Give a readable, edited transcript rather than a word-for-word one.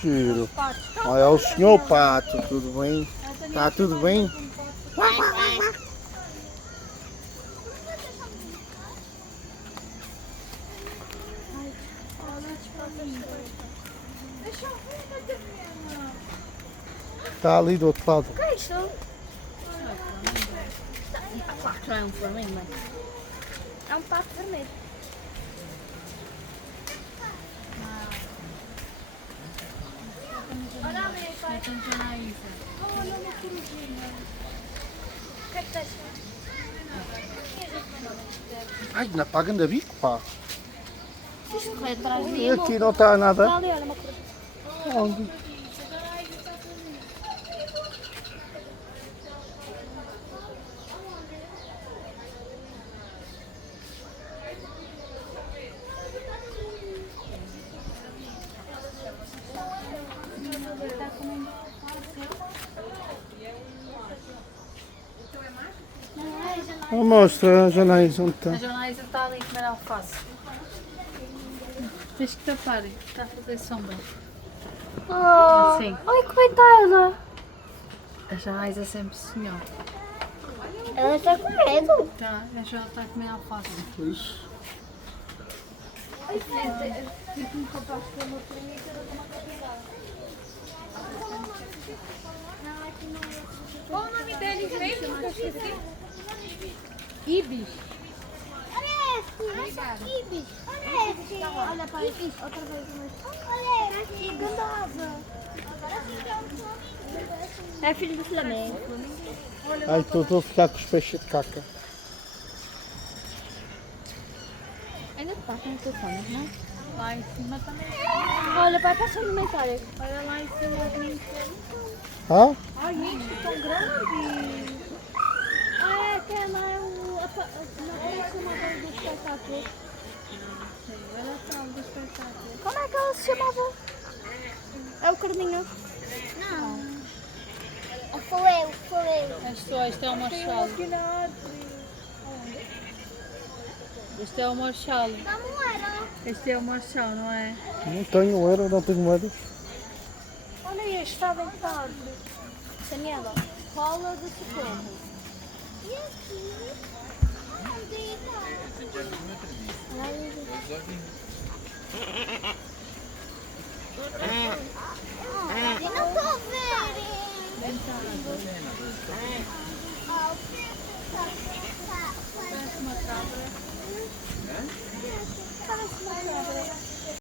Giro. Olha o senhor pato, tudo bem? Tá tudo bem? Está ali do outro lado. O que é isto? Claro que não é um flamingo, mas é um pato vermelho. Olha ali, pai. Olha uma corujinha. O que é que tens? Ai, não paga ainda bico, pá. Isto correr atrás de mim. E aqui não está nada. Olha ali, olha uma coruja. Onde? Mostra, Janaís, onde está? A Jonaísa está ali a comer alface. Tens que tapar, está a fazer sombra. Oh, Assim. ai, como é que está ela? A Jonaísa é sempre senhor. Ela está com medo. Tá, a Joana está a comer alface. Qual o nome deles mesmo? Que eu esqueci. Ibis. Olha esse, Ibis. Olha esse. Olha para aqui, outra vez. Olha esse, gandosa. É filho do Flamengo. Ai, estou a ficar com os peixes de caca. Ainda está com o telefone, não é? Lá em cima também. Olha, pai, passa no comentário. Olha lá em cima os ninhos. Hã? Ai, gente, tão grande. Ah, é aquela é o... Não parece uma voz do espetáculo. Olha a tal do espetáculo. Como é que ela se chamava? É o Carminho? Não. Foi eu. Este é o Marshall. Este é o Marshall. Não era. Este é o Marshall, não é? Não tenho euro, não tenho moedas. Olha este, está bem tarde. Daniela, rola de socorro. E aqui? Onde está?